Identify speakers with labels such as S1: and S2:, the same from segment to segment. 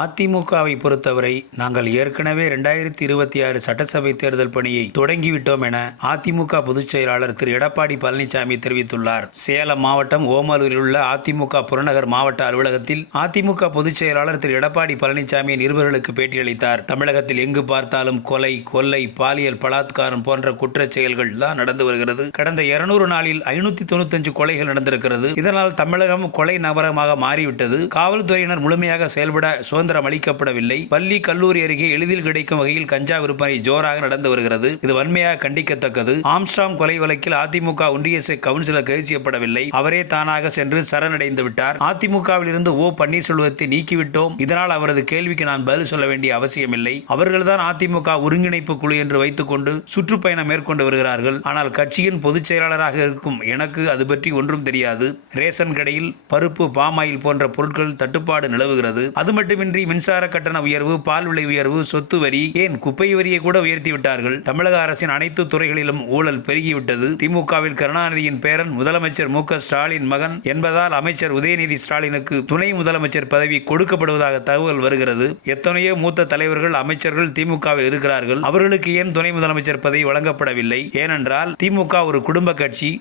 S1: அதிமுகவை பொறுத்தவரை நாங்கள் ஏற்கனவே இரண்டாயிரத்தி இருபத்தி ஆறு சட்டசபை தேர்தல் பணியை தொடங்கிவிட்டோம் என அதிமுக பொதுச் செயலாளர் திரு எடப்பாடி பழனிசாமி தெரிவித்துள்ளார் சேலம் மாவட்டம் ஓமலூரில் உள்ள அதிமுக புறநகர் மாவட்ட அலுவலகத்தில் அதிமுக பொதுச் செயலாளர் திரு எடப்பாடி பழனிசாமி நிருபர்களுக்கு பேட்டியளித்தார் தமிழகத்தில் எங்கு பார்த்தாலும் கொலை கொள்ளை பாலியல் பலாத்காரம் போன்ற குற்ற செயல்கள் தான் நடந்து வருகிறது கடந்த இருநூறு நாளில் ஐநூத்தி தொண்ணூத்தி கொலைகள் நடந்திருக்கிறது இதனால் தமிழகம் கொலை நகரமாக மாறிவிட்டது காவல்துறையினர் முழுமையாக செயல்பட சுதந்திரம் அளிக்கப்படவில்லை பள்ளி கல்லூரி அருகே எளிதில் கிடைக்கும் வகையில் கஞ்சா விற்பனை ஜோராக நடந்து வருகிறது இது வன்மையாக கண்டிக்கத்தக்கது ஆம்ஸ்டாம் கொலை வழக்கில் அதிமுக ஒன்றிய கவுன்சிலர் கைது செய்யப்படவில்லை அவரே தானாக சென்று சரணடைந்து விட்டார் அதிமுகவில் இருந்து ஓ பன்னீர்செல்வத்தை நீக்கிவிட்டோம் இதனால் அவரது கேள்விக்கு நான் பதில் சொல்ல வேண்டிய அவசியமில்லை அவர்கள்தான் அதிமுக ஒருங்கிணைப்பு குழு என்று வைத்துக்கொண்டு சுற்றுப்பயணம் மேற்கொண்டு வருகிறார்கள் ஆனால் கட்சியின் பொதுச் செயலாளராக இருக்கும் எனக்கு அது பற்றி ஒன்றும் தெரியாது ரேஷன் கடையில் பருப்பு பாமாயில் போன்ற பொருட்கள் தட்டுப்பாடு நிலவுகிறது அது மட்டுமின்றி இன்றி மின்சார கட்டண உயர்வு பால் விலை உயர்வு சொத்து வரி ஏன் குப்பை வரியை கூட உயர்த்தி விட்டார்கள் தமிழக அரசின் அனைத்து துறைகளிலும் ஊழல் பெருகிவிட்டது திமுகவில் கருணாநிதியின் பேரன் முதலமைச்சர் மு ஸ்டாலின் மகன் என்பதால் அமைச்சர் உதயநிதி ஸ்டாலினுக்கு துணை முதலமைச்சர் பதவி கொடுக்கப்படுவதாக தகவல் வருகிறது எத்தனையோ மூத்த தலைவர்கள் அமைச்சர்கள் திமுகவில் இருக்கிறார்கள் அவர்களுக்கு ஏன் துணை முதலமைச்சர் பதவி வழங்கப்படவில்லை ஏனென்றால் திமுக ஒரு குடும்ப கட்சி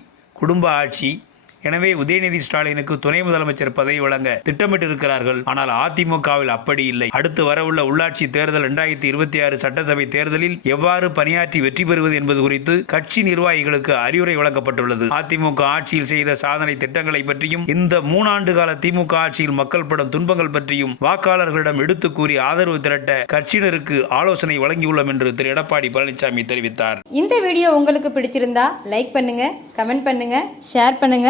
S1: குடும்ப ஆட்சி எனவே உதயநிதி ஸ்டாலினுக்கு துணை முதலமைச்சர் பதவி வழங்க திட்டமிட்டிருக்கிறார்கள் ஆனால் அதிமுகவில் அப்படி இல்லை அடுத்து வரவுள்ள உள்ளாட்சி தேர்தல் இரண்டாயிரத்தி இருபத்தி ஆறு சட்டசபை தேர்தலில் எவ்வாறு பணியாற்றி வெற்றி பெறுவது என்பது குறித்து கட்சி நிர்வாகிகளுக்கு அறிவுரை வழங்கப்பட்டுள்ளது அதிமுக ஆட்சியில் செய்த சாதனை திட்டங்களை பற்றியும் இந்த மூணாண்டு கால திமுக ஆட்சியில் மக்கள் படும் துன்பங்கள் பற்றியும் வாக்காளர்களிடம் எடுத்து கூறி ஆதரவு திரட்ட கட்சியினருக்கு ஆலோசனை வழங்கியுள்ளோம் என்று திரு எடப்பாடி பழனிசாமி தெரிவித்தார் இந்த வீடியோ உங்களுக்கு பிடிச்சிருந்தா லைக் பண்ணுங்க கமெண்ட் பண்ணுங்க ஷேர் பண்ணுங்க